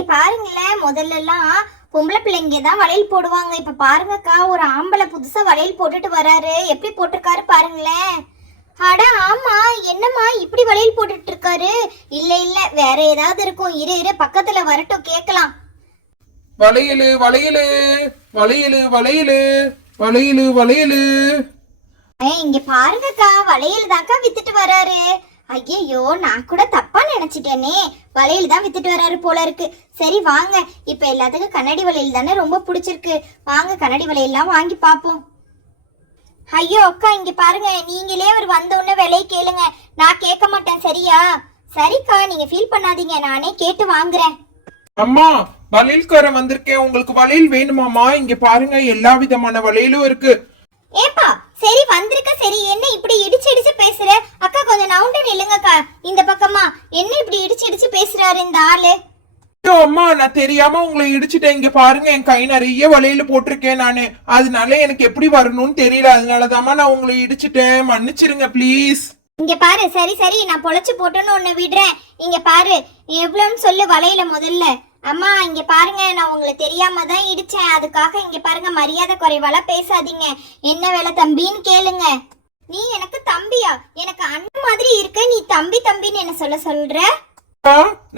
இங்க பாருங்களேன், முதல்ல எல்லாம் பொம்பளை பிள்ளைங்க தான் வளையல் போடுவாங்க. இப்ப பாருங்கக்கா, ஒரு ஆம்பளை புதுசா வளையல் போட்டுட்டு வராரு. எப்படி போட்டிருக்காரு பாருங்களேன். அட ஆமா, என்னம்மா இப்படி வளையல் போட்டுட்டு இருக்காரு? இல்ல இல்ல, வேற ஏதாவது இருக்கும். இரு இரு, பக்கத்துல வரட்டும், கேக்கலாம். வளையலு வளையலு வளையலு வளையலு வளையலு வளையலு. இங்க பாருங்கக்கா, வளையல் தாக்கா வித்துட்டு வராரு. ஐயோ, நான் கூட தப்பா நினைச்சிட்டேனே. வளையல் தான் வித்துட்டு வராரு போல இருக்கு. சரி வாங்க, இப்ப எல்லாத்துக்கும் கண்ணாடி வளையல் தானே ரொம்ப பிடிச்சிருக்கு. வாங்க கண்ணாடி வளையல்லாம் வாங்கி பாப்போம். ஐயோ அக்கா, இங்க பாருங்க, நீங்களே அவர் வந்த உடனே விலையை கேளுங்க. நான் கேட்க மாட்டேன், சரியா? சரிக்கா, நீங்க ஃபீல் பண்ணாதீங்க, நானே கேட்டு வாங்குறேன். அம்மா, வளையல்காரன் வந்திருக்கேன். உங்களுக்கு வளையல் வேணுமாமா? இங்க பாருங்க, எல்லா விதமான வளையலும் இருக்கு. ஏப்பா, சரி வந்திருக்க. சரி, என்ன இப்படி இடிச்சு இடிச்சு பேசுற? அக்கா கொஞ்சம் நவுண்டு நில்லுங்கக்கா, இந்த பக்கமா. என்ன இப்படி இடிச்சு இடிச்சு பேசுறாரு இந்த ஆளு? ஐயோ அம்மா, நான் தெரியாம உங்களை இடிச்சுட்டேன். இங்க பாருங்க, என் கை நிறைய வளையல போட்டிருக்கேன் நானு. அதனால எனக்கு எப்படி வரணும்னு தெரியல. அதனாலதாம்மா நான் உங்களை இடிச்சுட்டேன். மன்னிச்சிருங்க ப்ளீஸ். இங்க பாரு, சரி சரி, நான் பொழைச்சு போட்டோன்னு ஒண்ணு விடுறேன். இங்க பாரு, எவ்வளவுன்னு சொல்லு வளையல முதல்ல. அம்மா இங்க பாருங்க, நான் உங்களை தெரியாம தான் இடிச்சேன். அதுக்காக இங்க பாருங்க, மரியாதை குறைவால பேசாதீங்க. என்ன வேலை தம்பின்னு கேளுங்க. நீ எனக்கு தம்பியா? எனக்கு அண்ணன் மாதிரி இருக்க, நீ தம்பி தம்பின்னு என்ன சொல்ற?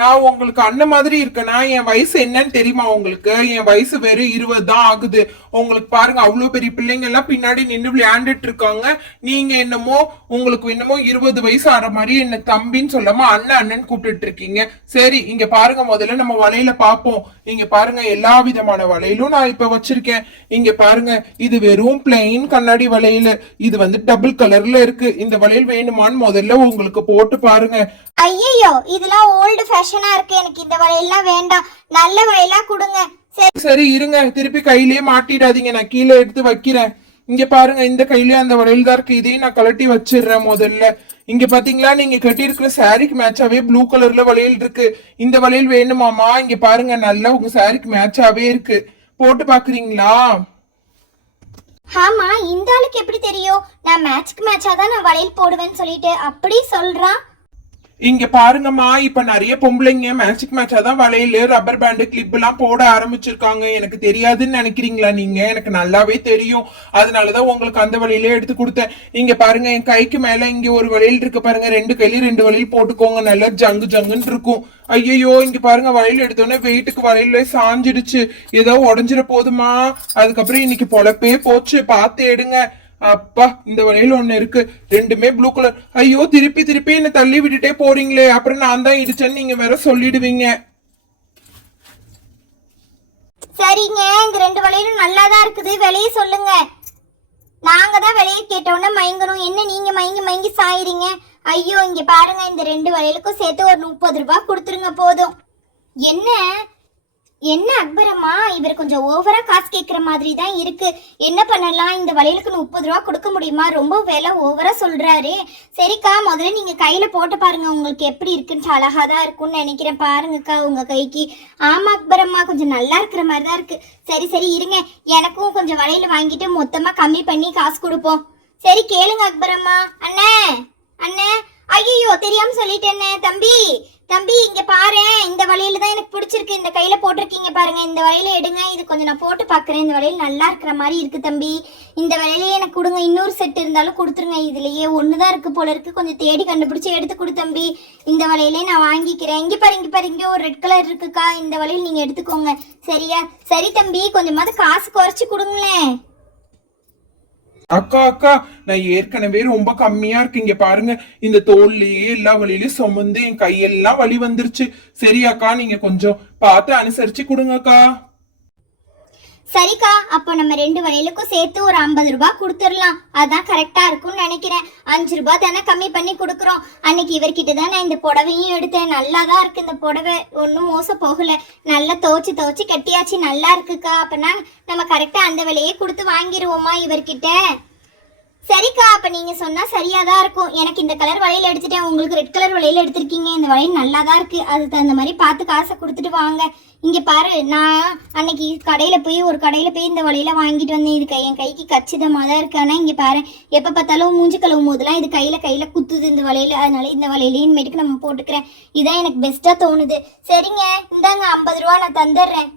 நான் உங்களுக்கு அண்ணன் மாதிரி இருக்கேனா? என் வயசு என்னன்னு தெரியுமா உங்களுக்கு? என் வயசு வெறும் 20 தான் ஆகுது. உங்களுக்கு பாருங்க, அவ்வளவு பெரிய பிள்ளைங்க எல்லாம் பின்னாடி நின்று விளையாண்டுட்டு இருக்காங்க. நீங்க என்னமோ உங்களுக்கு என்னமோ 20 வயசு ஆற மாதிரி என்ன தம்பின்னு சொல்லாம அண்ணன் அண்ணன் கூப்பிட்டு இருக்கீங்க. சரி இங்க பாருங்க, முதல்ல நம்ம வளையல பாப்போம். இங்க பாருங்க, எல்லா விதமான வளையலும் நான் இப்ப வச்சிருக்கேன். இங்க பாருங்க, இது வெறும் பிளைன் கண்ணாடி வளையல். இது வந்து டபுள் கலர்ல இருக்கு. இந்த வளையல் வேணுமான்னு முதல்ல உங்களுக்கு போட்டு பாருங்க. ஐயோ, இதெல்லாம் ஓல்டு ஃபேஷனா இருக்கு. எனக்கு இந்த வளையல்லாம் வேண்டாம். நல்ல வளையலா கொடுங்க. சரி இருங்க, திருப்பி கையிலேயே மாட்டிடாதீங்க. நான் கீழே எடுத்து வைக்கிறேன். இங்க பாருங்க, இந்த கையிலயும் அந்த வளையல் தான் இருக்கு. இதையும் நான் கழட்டி வச்சிடுறேன் முதல்ல. இங்க பாத்தீங்களா, நீங்க கட்டி இருக்கிற சாரிக்கு மேட்சாவே ப்ளூ கலர்ல வளையல் இருக்கு. இந்த வளையல் வேணுமாமா? இங்க பாருங்க, நல்லா உங்க சாரிக்கு மேட்சாவே இருக்கு. போட்டு பாக்குறீங்களா? ஆமா, இந்த ஆளுக்கு எப்படி தெரியும் நான் மேட்ச்க்கு மேட்சா தான் நான் வளையல் போடுவேன்னு சொல்லிட்டு அப்படி சொல்றான்? இங்க பாருங்கம்மா, இப்ப நிறைய பொம்பளைங்க மேட்சிக் மேட்சா தான் வளையல், ரப்பர் பேண்டு, கிளிப் எல்லாம் போட ஆரம்பிச்சிருக்காங்க. எனக்கு தெரியாதுன்னு நினைக்கிறீங்களா நீங்க? எனக்கு நல்லாவே தெரியும். அதனாலதான் உங்களுக்கு அந்த வளையலே எடுத்து கொடுத்தேன். இங்க பாருங்க, என் கைக்கு மேல இங்க ஒரு வளையல் இருக்கு பாருங்க. 2 கையிலயும் 2 வளையல் போட்டுக்கோங்க. நல்லா ஜங்கு ஜங்குன்னு இருக்கும். ஐயோ, இங்க பாருங்க, வளையல் எடுத்தோடனே வெயிட்டுக்கு வளையல சாஞ்சிடுச்சு. ஏதோ உடஞ்சிட போதுமா? அதுக்கப்புறம் இன்னைக்கு பொழப்பே போச்சு. பார்த்து எடுங்க. அப்பா, இந்த வளையல் ஒண்ணு இருக்கு, ரெண்டுமே ப்ளூ கலர். ஐயோ, திருப்பி திருப்பி என்ன தள்ளி விட்டுட்டே போறீங்களே. அப்புறம் நான் தான் இடிச்சேன்னு நீங்க வேற சொல்லிடுவீங்க. சரிங்க, இந்த 2 வளையலும் நல்லாதான் இருக்குது. விலையை சொல்லுங்க. நாங்க தான் விலையை கேட்டோன்னா மயங்கணும். என்ன நீங்க மயங்கி மயங்கி சாயிறீங்க? ஐயோ, இங்க பாருங்க, இந்த 2 வளையலுக்கும் சேர்த்து ஒரு 30 ரூபாய் கொடுத்துருங்க போதும். என்ன என்ன அக்பரம்மா, இவர் கொஞ்சம் ஓவரா காசு கேட்குற மாதிரி தான் இருக்கு. என்ன பண்ணலாம்? இந்த வளையலுக்கு 30 ரூபா கொடுக்க முடியுமா? ரொம்ப விலை ஓவரா சொல்றாரு. சரிக்கா, முதல்ல நீங்க கையில போட்டு பாருங்க, உங்களுக்கு எப்படி இருக்குன்னு. அழகா தான் இருக்கும்னு நினைக்கிறேன். பாருங்கக்கா உங்க கைக்கு. ஆமா அக்பரம்மா, கொஞ்சம் நல்லா இருக்கிற மாதிரி தான் இருக்கு. சரி சரி இருங்க, எனக்கும் கொஞ்சம் வளையல் வாங்கிட்டு மொத்தமா கம்மி பண்ணி காசு கொடுப்போம். சரி கேளுங்க அக்பரம்மா. அண்ணே அண்ணே, ஐயோ தெரியாம சொல்லிட்டேனே. தம்பி தம்பி, இங்க பாரு, இந்த வளையல தான் எனக்கு பிடிச்சிருக்கு. இந்த கையில போட்டிருக்கீங்க பாருங்க, இந்த வளையல எடுங்க. இது கொஞ்சம் நான் போட்டு பாக்குறேன். இந்த வளையல் நல்லா இருக்கிற மாதிரி இருக்கு தம்பி. இந்த வளையலையே எனக்கு கொடுங்க. இன்னொரு செட் இருந்தாலும் கொடுத்துருங்க. இதுலயே ஒண்ணுதான் இருக்கு போல இருக்கு. கொஞ்சம் தேடி கண்டுபிடிச்சு எடுத்து கொடு தம்பி. இந்த வளையலே நான் வாங்கிக்கிறேன். இங்க பாரு, இங்க பாரு, இங்க ஒரு ரெட் கலர் இருக்குக்கா. இந்த வளையல் நீங்க எடுத்துக்கோங்க. சரியா? சரி தம்பி, கொஞ்சமாவது காசு குறைச்சு கொடுங்களேன். அக்கா அக்கா, நான் ஏற்கனவே ரொம்ப கம்மியா இருக்கு. இங்க பாருங்க, இந்த தோல்லையே எல்லா வழியிலயும் சுமந்து என் கையெல்லாம் வலி வந்துருச்சு. சரி அக்கா, நீங்க கொஞ்சம் பார்த்து அனுசரிச்சு கொடுங்கக்கா. சரிக்கா, அப்போ நம்ம 2 வளையலுக்கும் சேர்த்து ஒரு 50 ரூபாய் கொடுத்துடலாம். அதான் கரெக்டா இருக்கும்னு நினைக்கிறேன். 5 ரூபாய் தானே கம்மி பண்ணி கொடுக்குறோம். அன்னைக்கு இவர்கிட்ட தான் நான் இந்த புடவையும் எடுத்தேன். நல்லா தான் இருக்கு இந்த புடவை, ஒன்றும் மோசம் போகல. நல்லா துவச்சி கட்டியாச்சு. நல்லா இருக்குக்கா. அப்பனா நம்ம கரெக்டா அந்த விலையே கொடுத்து வாங்கிடுவோமா இவர்கிட்ட? சரிக்கா, அப்ப நீங்க சொன்னா சரியாதான் இருக்கும். எனக்கு இந்த கலர் வளையல் எடுத்துட்டேன், உங்களுக்கு ரெட் கலர் வளையல் எடுத்திருக்கீங்க. இந்த வளையல் நல்லாதான் இருக்கு. அதுக்கு தகுந்த மாதிரி பார்த்து காசை கொடுத்துட்டு வாங்க. இங்க பாரு, நான் அன்னைக்கு ஒரு கடையில போய் இந்த வளையல வாங்கிட்டு வந்தேன். இது என் கைக்கு கச்சிதமா தான் இருக்கு. ஆனா இங்க பாரு, எப்ப பார்த்தாலும் மூஞ்சி கழுவும் போதெல்லாம் இது கையில குத்துது இந்த வளையல. அதனால இந்த வளையலையும் மேட்டுக்கு நம்ம போட்டுக்கிறேன். இதான் எனக்கு பெஸ்டா தோணுது. சரிங்க, இந்தாங்க 50 ரூபா நான் தந்துடுறேன்.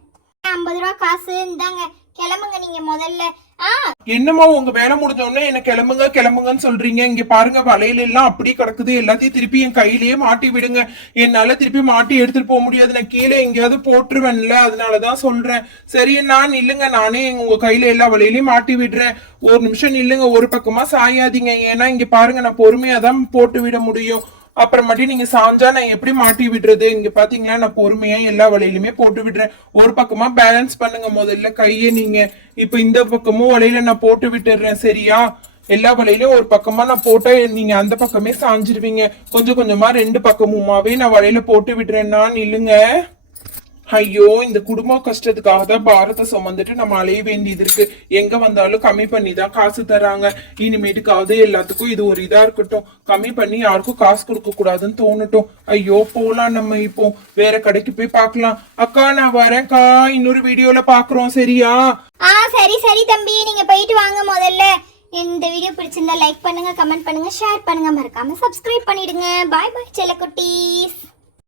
50 ரூபா காசு இந்தாங்க, கிளம்புங்க நீங்க முதல்ல. என்னம்மா உங்க வேலை முடிஞ்ச உடனே என்ன கிளம்புங்க கிளம்புங்கன்னு சொல்றீங்க? இங்க பாருங்க, வளையல் எல்லாம் அப்படி கிடக்குது, எல்லாத்தையும் திருப்பி என் கையிலேயே மாட்டி விடுங்க. என்னால திருப்பி மாட்டி எடுத்துட்டு போக முடியாது, நான் கீழே எங்கேயாவது போட்டுருவேன்ல, அதனாலதான் சொல்றேன். சரி நான் நில்லுங்க, நானே உங்க கையில எல்லா வளையலையும் மாட்டி விடுறேன். ஒரு நிமிஷம் நில்லுங்க, ஒரு பக்கமா சாயாதீங்க. ஏன்னா இங்க பாருங்க, நான் பொறுமையா தான் போட்டு விட முடியும். அப்புறமாட்டி நீங்க சாஞ்சா நான் எப்படி மாட்டி விடுறது? இங்க பாத்தீங்களா, நான் பொறுமையா எல்லா வளையலுமே போட்டு விடுறேன். ஒரு பக்கமா பேலன்ஸ் பண்ணுங்க முதல்ல கையை நீங்க. இப்ப இந்த பக்கமும் வளையல நான் போட்டு விட்டுறேன், சரியா? எல்லா வளையலையும் ஒரு பக்கமா நான் போட்டா நீங்க அந்த பக்கமே சாஞ்சிருவீங்க. கொஞ்சம் கொஞ்சமா 2 பக்கமுமாவே நான் வளையல போட்டு விடுறேன்னா நில்லுங்க. ஐயோ, இந்த குடும்ப கஷ்டத்துக்காக தான் பாரத்தை சுமந்துட்டு நம்ம அலைய வேண்டியது இருக்கு. எங்க வந்தாலும் கம்மி பண்ணி தான் காசு தராங்க. இனிமேட்டுக்காவது எல்லாத்துக்கும் இது ஒரு இதா இருக்கட்டும். கம்மி பண்ணி யாருக்கும் காசு கொடுக்க கூடாதுன்னு தோணட்டும். ஐயோ போலாம், நம்ம இப்போ வேற கடைக்கு போய் பார்க்கலாம். அக்கா நான் வரேன்க்கா, இன்னொரு வீடியோல பாக்குறோம், சரியா? சரி சரி தம்பி, நீங்க போயிட்டு வாங்க முதல்ல. இந்த வீடியோ பிடிச்சிருந்தா லைக் பண்ணுங்க, கமெண்ட் பண்ணுங்க, ஷேர் பண்ணுங்க, மறக்காம சப்ஸ்கிரைப் பண்ணிடுங்க. பாய் பாய் செல்ல குட்டீஸ்.